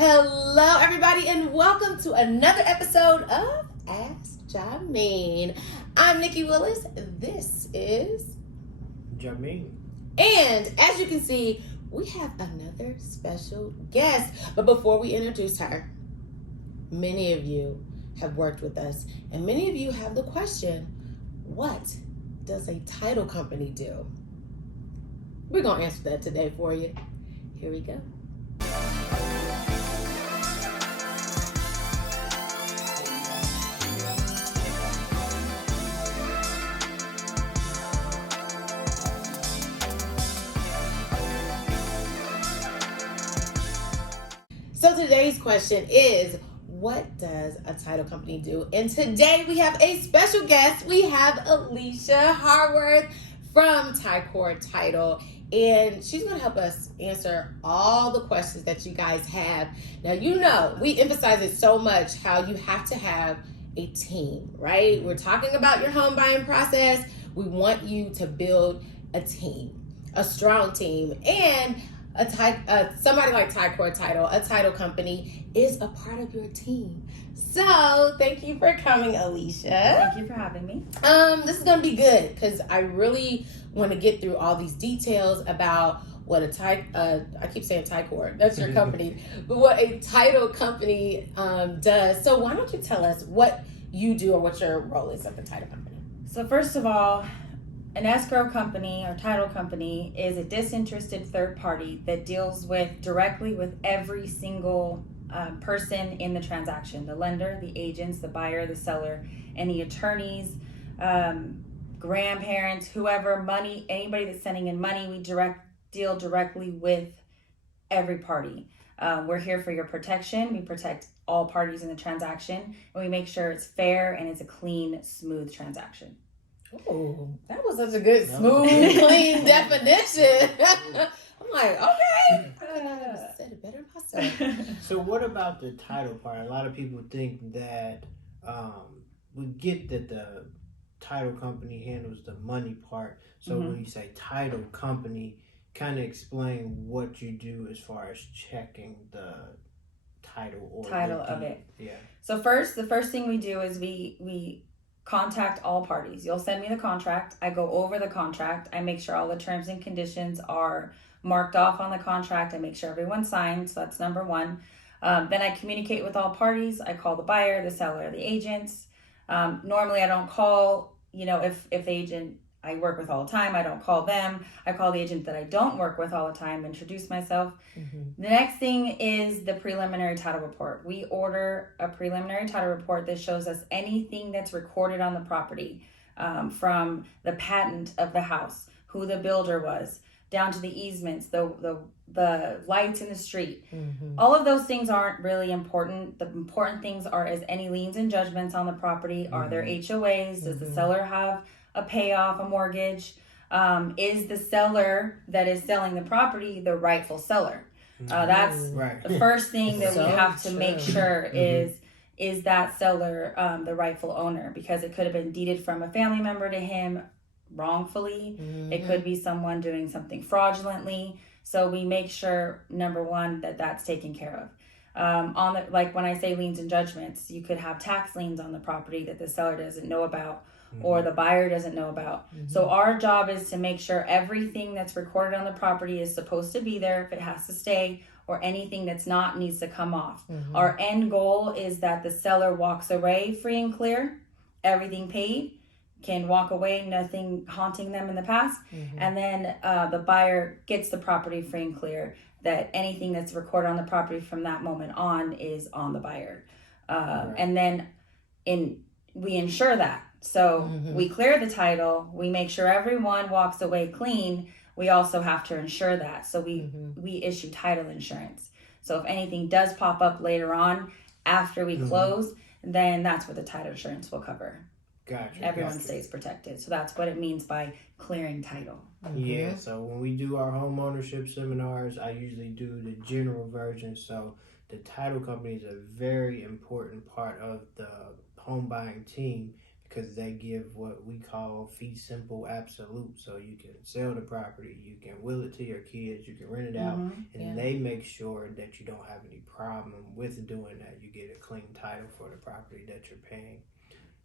Hello, everybody, and welcome to another episode of Ask Jameen. I'm Nicci Willis. This is Jameen. And as you can see, we have another special guest. But before we introduce her, many of you have worked with us, and many of you have the question, what does a title company do? We're going to answer that today for you. Here we go. So today's question is, what does a title company do? And today we have a special guest. We have Alicia Harworth from Ticor Title, and she's going to help us answer all the questions that you guys have. Now, you know, we emphasize it so much how you have to have a team, right? We're talking about your home buying process. We want you to build a team, a strong team, and somebody like Ticor Title, a title company, is a part of your team. So thank you for coming, Alicia. Thank you for having me. This is gonna be good because I really want to get through all these details about what I keep saying Ticor, that's your company, but what a title company does. So why don't you tell us what you do or what your role is at the title company? So first of all, an escrow company or title company is a disinterested third party that deals directly with every single person in the transaction. The lender, the agents, the buyer, the seller, any attorneys, grandparents, whoever, money, anybody that's sending in money, we deal directly with every party. We're here for your protection. We protect all parties in the transaction, and we make sure it's fair and it's a clean, smooth transaction. Oh, that was such a good, smooth, clean definition. I'm like, okay. I said it better myself. So what about the title part? A lot of people think that we get that the title company handles the money part. So when you say title company, kind of explain what you do as far as checking the title of it. Yeah. So the first thing we do is we contact all parties. You'll send me the contract. I go over the contract. I make sure all the terms and conditions are marked off on the contract. I make sure everyone's signed. So that's number one. Then I communicate with all parties. I call the buyer, the seller, the agents. Normally I don't call, if the agent I work with all the time, I don't call them. I call the agent that I don't work with all the time, introduce myself. The next thing is the preliminary title report. We order a preliminary title report that shows us anything that's recorded on the property, from the patent of the house, who the builder was, down to the easements, the lights in the street. All of those things aren't really important. The important things are any liens and judgments on the property. Are there HOAs? Does the seller have a payoff, a mortgage? Is the seller that is selling the property the rightful seller? That's the first thing that we have to make sure is that seller the rightful owner, because it could have been deeded from a family member to him wrongfully. It could be someone doing something fraudulently. So we make sure, number one, that that's taken care of. Like when I say liens and judgments, you could have tax liens on the property that the seller doesn't know about, or the buyer doesn't know about. So our job is to make sure everything that's recorded on the property is supposed to be there if it has to stay, or anything that's not needs to come off. Our end goal is that the seller walks away free and clear, everything paid, can walk away, nothing haunting them in the past. And then the buyer gets the property free and clear, that anything that's recorded on the property from that moment on is on the buyer. And then we ensure that. So we clear the title, we make sure everyone walks away clean. We also have to ensure that. So we issue title insurance. So if anything does pop up later on after we close, then that's what the title insurance will cover. Gotcha. Everyone stays protected. So that's what it means by clearing title. Yeah, so when we do our home ownership seminars, I usually do the general version. So the title company is a very important part of the home buying team, because they give what we call fee simple absolute. So you can sell the property, you can will it to your kids, you can rent it out, and they make sure that you don't have any problem with doing that. You get a clean title for the property that you're paying.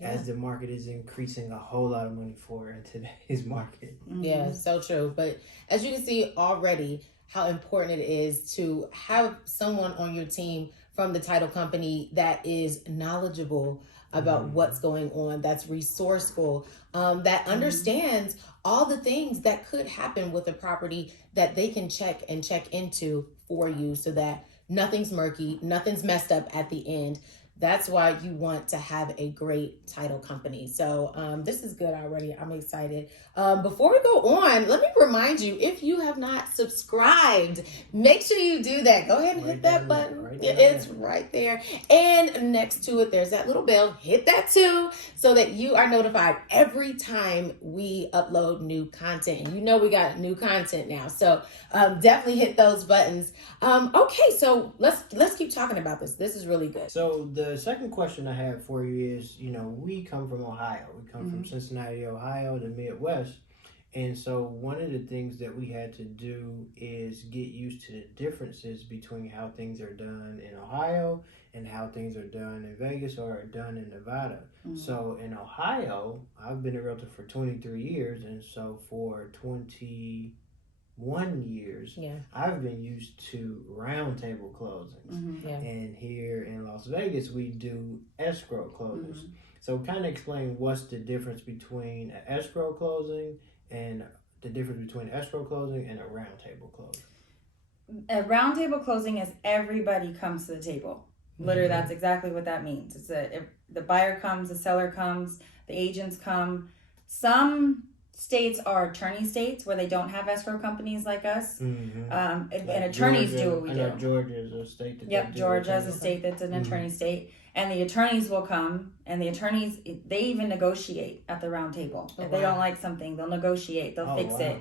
As the market is increasing a whole lot of money for in today's market. Yeah, so true. But as you can see already, how important it is to have someone on your team from the title company that is knowledgeable about what's going on, that's resourceful, that understands all the things that could happen with a property that they can check into for you so that nothing's murky, nothing's messed up at the end. That's why you want to have a great title company. So this is good already. I'm excited. Before we go on, let me remind you, if you have not subscribed, make sure you do that. Go ahead and hit that button. It's right there. And next to it, there's that little bell. Hit that too, so that you are notified every time we upload new content. And you know we got new content now. So definitely hit those buttons. Okay, so let's keep talking about this. This is really good. So the second question I have for you is, we come from Ohio. We come from Cincinnati, Ohio, the Midwest. And so one of the things that we had to do is get used to the differences between how things are done in Ohio and how things are done in Vegas or are done in Nevada. So in Ohio, I've been a realtor for 23 years. And so for 21 years, I've been used to round table closings. And here in Las Vegas, we do escrow closings. So kind of explain what's the difference between an escrow closing and the difference between escrow closing and a round table closing. A round table closing is everybody comes to the table. Literally, that's exactly what that means. It's the buyer comes, the seller comes, the agents come. Some states are attorney states where they don't have escrow companies like us. And attorneys Georgia, do what we do. Georgia is a state that Georgia is a state that's an attorney state. And the attorneys will come, and the attorneys, they even negotiate at the round table. If they don't like something, they'll negotiate, they'll fix it.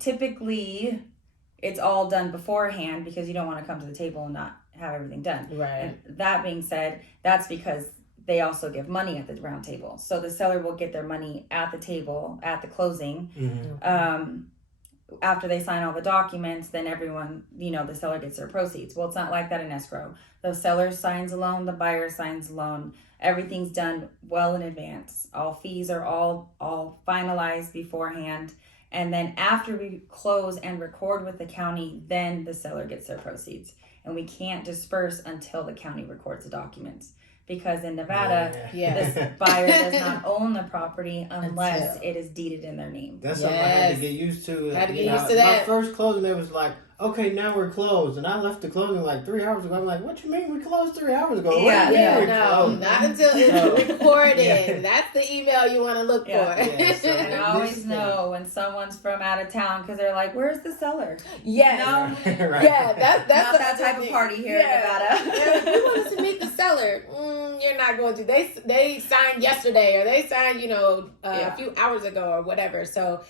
Typically, it's all done beforehand because you don't want to come to the table and not have everything done. And that being said, that's because they also give money at the round table. So the seller will get their money at the table, at the closing. After they sign all the documents, then everyone, the seller gets their proceeds. Well, it's not like that in escrow. The seller signs a loan, the buyer signs a loan. Everything's done well in advance. All fees are all finalized beforehand. And then after we close and record with the county, then the seller gets their proceeds. And we can't disperse until the county records the documents. Because in Nevada, this buyer does not own the property unless it is deeded in their name. That's something I had to get used to. Had to get used to that. My first closing, it was like, okay, now we're closed. And I left the closing like 3 hours ago. I'm like, what you mean we closed 3 hours ago? Not until it's recorded. That's the email you want to look for. And I always know when someone's from out of town because they're like, where's the seller? That's not that type of party here in Nevada. We want us to meet the seller. You're not going to. They signed yesterday, or they signed, a few hours ago, or whatever. So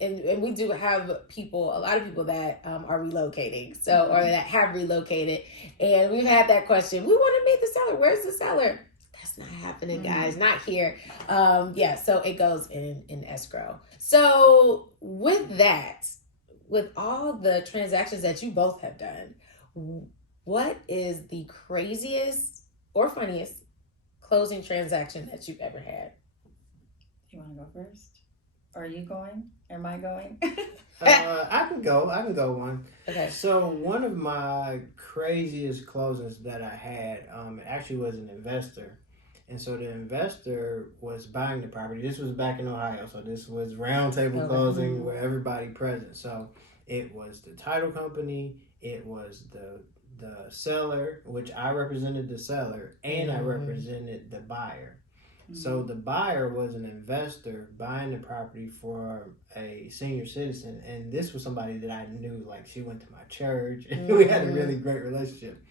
and we do have a lot of people that are relocating, or that have relocated, and we've had that question. We want to meet the seller. Where's the seller? That's not happening, guys. Not here. So it goes in escrow. So with that, with all the transactions that you both have done, what is the craziest or funniest closing transaction that you've ever had? You want to go first? Are you going? Am I going? I can go one. Okay. So one of my craziest closings that I had, it actually was an investor. And so the investor was buying the property. This was back in Ohio. So this was round table closing where everybody present. So it was the title company. It was the seller, which I represented the seller, and I represented the buyer. So the buyer was an investor buying the property for a senior citizen, and this was somebody that I knew, like she went to my church, and we had a really great relationship.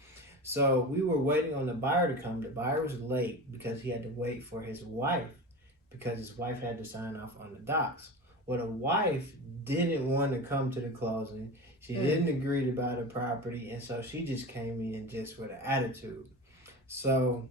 So we were waiting on the buyer to come. The buyer was late because he had to wait for his wife, because his wife had to sign off on the docs. Well, the wife didn't want to come to the closing. She didn't agree to buy the property, and so she just came in just with an attitude. So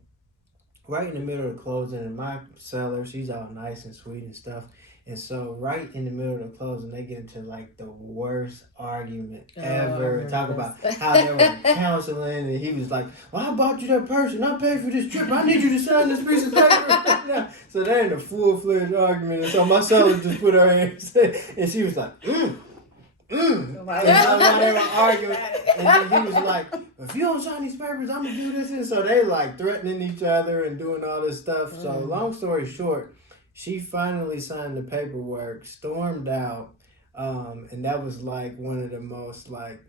right in the middle of the closing, and my seller, she's all nice and sweet and stuff. And so right in the middle of the closing, they get into like the worst argument ever. Talk about how they were counseling, and he was like, "Well, I bought you that purse, and I paid for this trip. I need you to sign this piece of paper." So they're in a full-fledged argument, and so my seller just put her hands, and she was like, And while they were arguing, and then he was like, "If you don't sign these papers, I'm gonna do this." And so they like threatening each other and doing all this stuff. So long story short, she finally signed the paperwork, stormed out, and that was like one of the most like,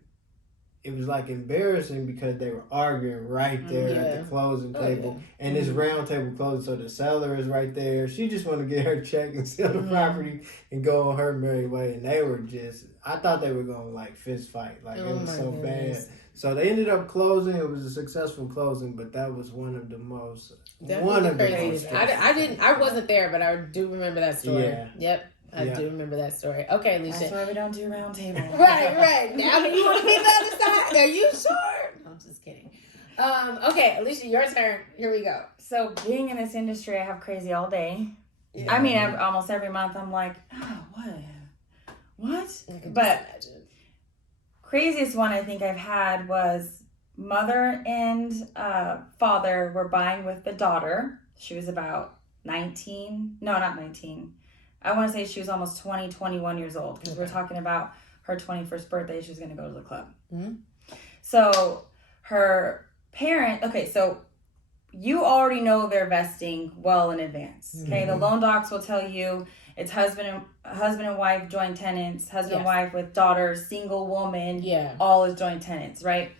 it was like embarrassing because they were arguing right there at the closing table, and this round table closed, so the seller is right there. She just wanted to get her check and sell the property and go on her merry way, and they were just, I thought they were gonna like fist fight, like it was so bad. So they ended up closing. It was a successful closing, but that was one of the most craziest. I wasn't there, but I do remember that story. Yeah. Yep. I do remember that story. Okay, Alicia. That's why we don't do round table. Right. Now you want to be the other side? Are you sure? No, I'm just kidding. Okay, Alicia, your turn. Here we go. So being in this industry, I have crazy all day. Yeah. I mean, almost every month I'm like, what? But craziest one I think I've had was mother and father were buying with the daughter. She was about 19. No, not 19. I want to say she was almost 20, 21 years old, because we're talking about her 21st birthday. She was going to go to the club. Mm-hmm. So her parent, so you already know they're vesting well in advance. Okay, the loan docs will tell you it's husband and wife, joint tenants, husband and wife with daughters, single woman, all is joint tenants, right?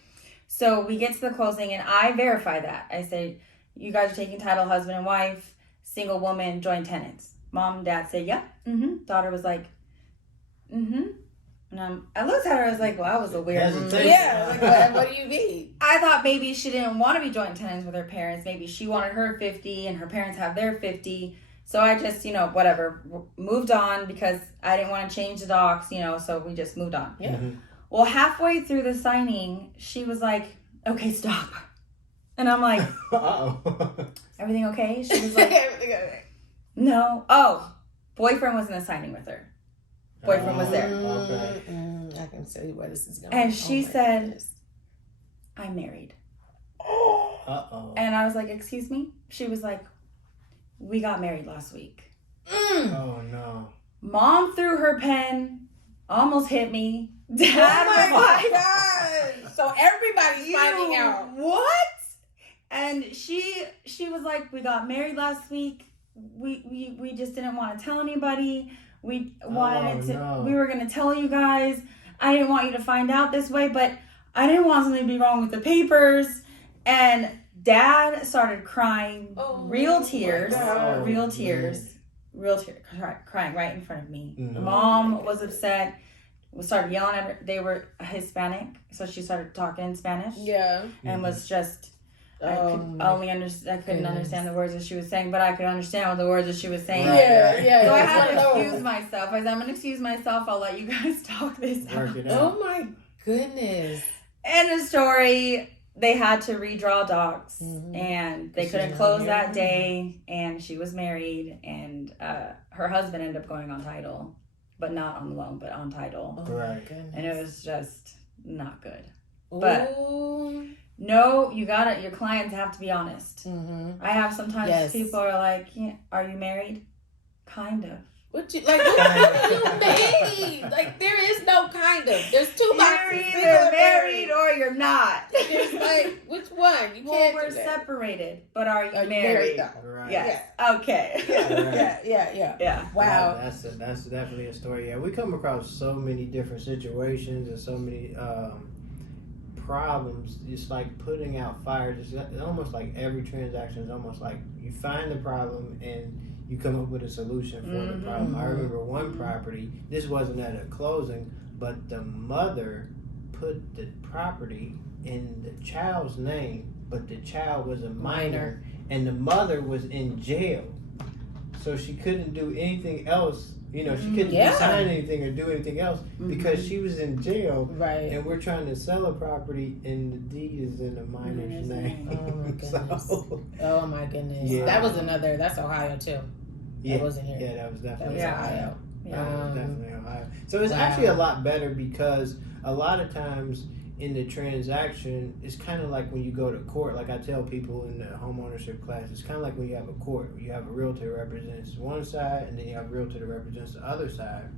So we get to the closing, and I verify that. I say, you guys are taking title, husband and wife, single woman, joint tenants. Mom and dad say, yep. Mm-hmm. Daughter was like, mm-hmm. And I looked at her, I was like, well, that was a weird like, what do you mean? I thought maybe she didn't want to be joint tenants with her parents. Maybe she wanted her 50 and her parents have their 50. So I just, whatever, moved on because I didn't want to change the docs, so we just moved on. Yeah. Mm-hmm. Well, halfway through the signing, she was like, okay, stop. And I'm like, everything okay? She was like, everything okay. No. Oh, boyfriend was in the signing with her. Boyfriend was there. Okay. I can tell you where this is going. And she said, I'm married. Uh-oh. And I was like, excuse me? She was like, we got married last week. Oh, no. Mom threw her pen, almost hit me. Dad oh, my God. So everybody's finding out. What? And she was like, we got married last week. We just didn't want to tell anybody. We wanted we were going to tell you guys. I didn't want you to find out this way, but I didn't want something to be wrong with the papers. And Dad started crying, real tears, crying right in front of me. Mm-hmm. Mom was upset. We started yelling at her. They were Hispanic, so she started talking in Spanish. Yeah. And was just... I couldn't understand the words that she was saying, but I could understand what the words that she was saying. Yeah. So I had to excuse myself. I said, I'm going to excuse myself. I'll let you guys talk this out. Oh my goodness. End of story. They had to redraw docs, and they couldn't close that day, and she was married, and her husband ended up going on title, but not on the loan, but on title. Right. And it was just not good. Ooh. But... No, you got it. Your clients have to be honest. Mm-hmm. I have sometimes people are like, "Are you married?" Kind of. What do you mean? Like, there is no kind of. There's two boxes. You're either married or you're not. There's like, which one? You can't. We're separated, but are you married? Right. Yes. Yeah. Okay. Yeah. Wow. That's definitely a story. Yeah, we come across so many different situations and so many problems. It's like putting out fires. It's almost like every transaction is almost like you find the problem and you come up with a solution for the problem. I remember one property, this wasn't at a closing, but the mother put the property in the child's name, but the child was a minor and the mother was in jail. so she couldn't do anything else. You know, she couldn't Yeah. sign anything or do anything else because she was in jail. Right. And we're trying to sell a property, and the deed is in a minor's name. Oh my goodness. Oh my goodness. Yeah. That's Ohio too. Yeah, That wasn't here. yeah, that was definitely That was Ohio. Ohio. Yeah, that was definitely Ohio. So it's Wow. actually a lot better because a lot of times in the transaction, it's kind of like when you go to court. Like I tell people in the homeownership class, it's kind of like when you have a court. You have a realtor that represents one side, and then you have a realtor that represents the other side.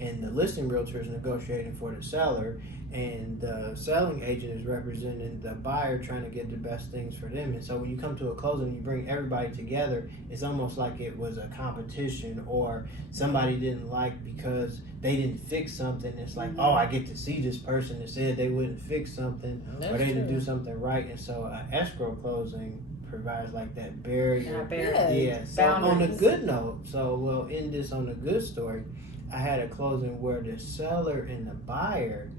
And the listing realtor is negotiating for the seller, and the selling agent is representing the buyer, trying to get the best things for them. And so when you come to a closing, you bring everybody together. It's almost like it was a competition, or somebody didn't like because they didn't fix something. It's like, oh, I get to see this person that said they wouldn't fix something, or they didn't do something right. And so an escrow closing provides like that barrier. Yeah. So on a good note, so we'll end this on a good story. I had a closing where the seller and the buyer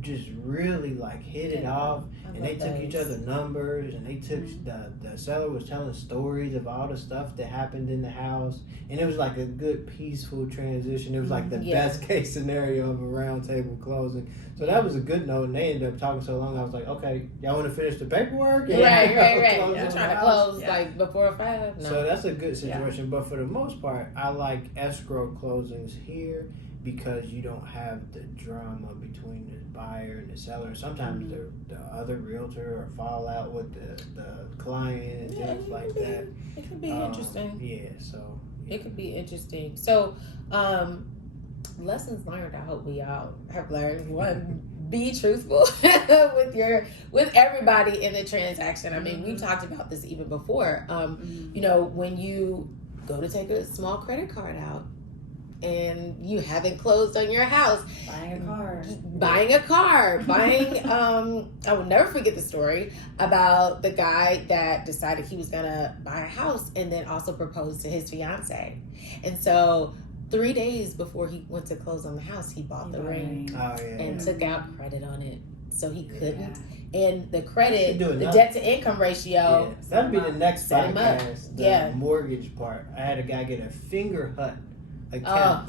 just really like hit it off, and they took each other numbers, and they took the seller was telling stories of all the stuff that happened in the house, and it was like a good peaceful transition. It was like the best case scenario of a round table closing. So that was a good note, and they ended up talking so long. I was like, okay, y'all want to finish the paperwork? Right. You're trying to close like before 5. No. So that's a good situation. But for the most part, I like escrow closings here because you don't have the drama between the buyer and the seller. Sometimes the other realtor or fallout with the client and things like that. It could be interesting. Yeah, so. Yeah. It could be interesting. So, lessons learned. I hope we all have learned. One, be truthful with everybody in the transaction. I mean, we've talked about this even before. You know, when you go to take a small credit card out and you haven't closed on your house, buying a car, I will never forget the story about the guy that decided he was gonna buy a house and then also proposed to his fiance. And so 3 days before he went to close on the house, he bought the ring and took out credit on it. So he couldn't. And the credit, the debt to income ratio. That'd be the next podcast. The mortgage part. I had a guy get a finger hut account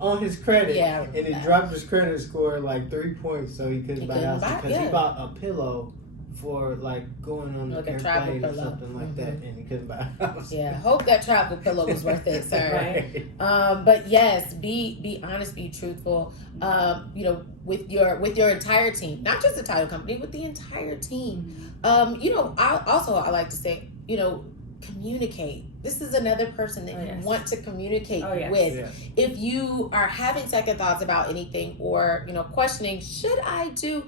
on his credit, and it dropped his credit score like 3 points, so he couldn't buy a house because he bought a pillow for like going on like the airplane or something like that, and he couldn't buy a house. Yeah, hope that travel pillow was worth it, sir. Right. But yes, be honest, be truthful. You know, with your entire team, not just the title company, with the entire team. You know, I like to say, you know, communicate. This is another person that you want to communicate with. Yeah. If you are having second thoughts about anything, or, you know, questioning, should I do,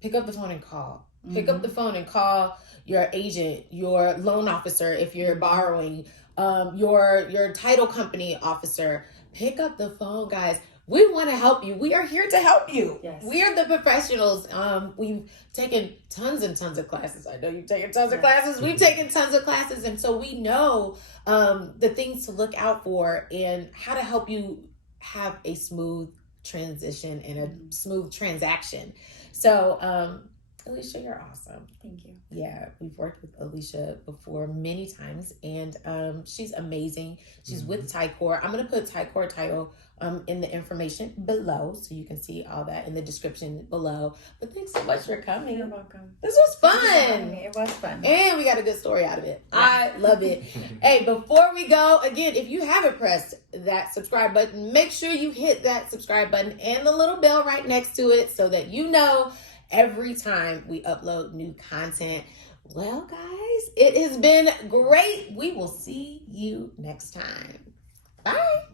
pick up the phone and call. Pick up the phone and call your agent, your loan officer if you're borrowing, your title company officer. Pick up the phone, guys. We want to help you. We are here to help you. Yes. We are the professionals. We've taken tons and tons of classes. I know you've taken tons of classes. We've taken tons of classes. And so we know the things to look out for and how to help you have a smooth transition and a smooth transaction. So, Alicia, you're awesome. Thank you. Yeah, we've worked with Alicia before many times, and she's amazing. She's with Ticor. I'm going to put Ticor title in the information below, so you can see all that in the description below. But thanks so much for coming. You're welcome. This was fun. It was fun. And we got a good story out of it. I love it. Hey, before we go, again, if you haven't pressed that subscribe button, make sure you hit that subscribe button and the little bell right next to it so that you know every time we upload new content. Well, guys, it has been great. We will see you next time. Bye.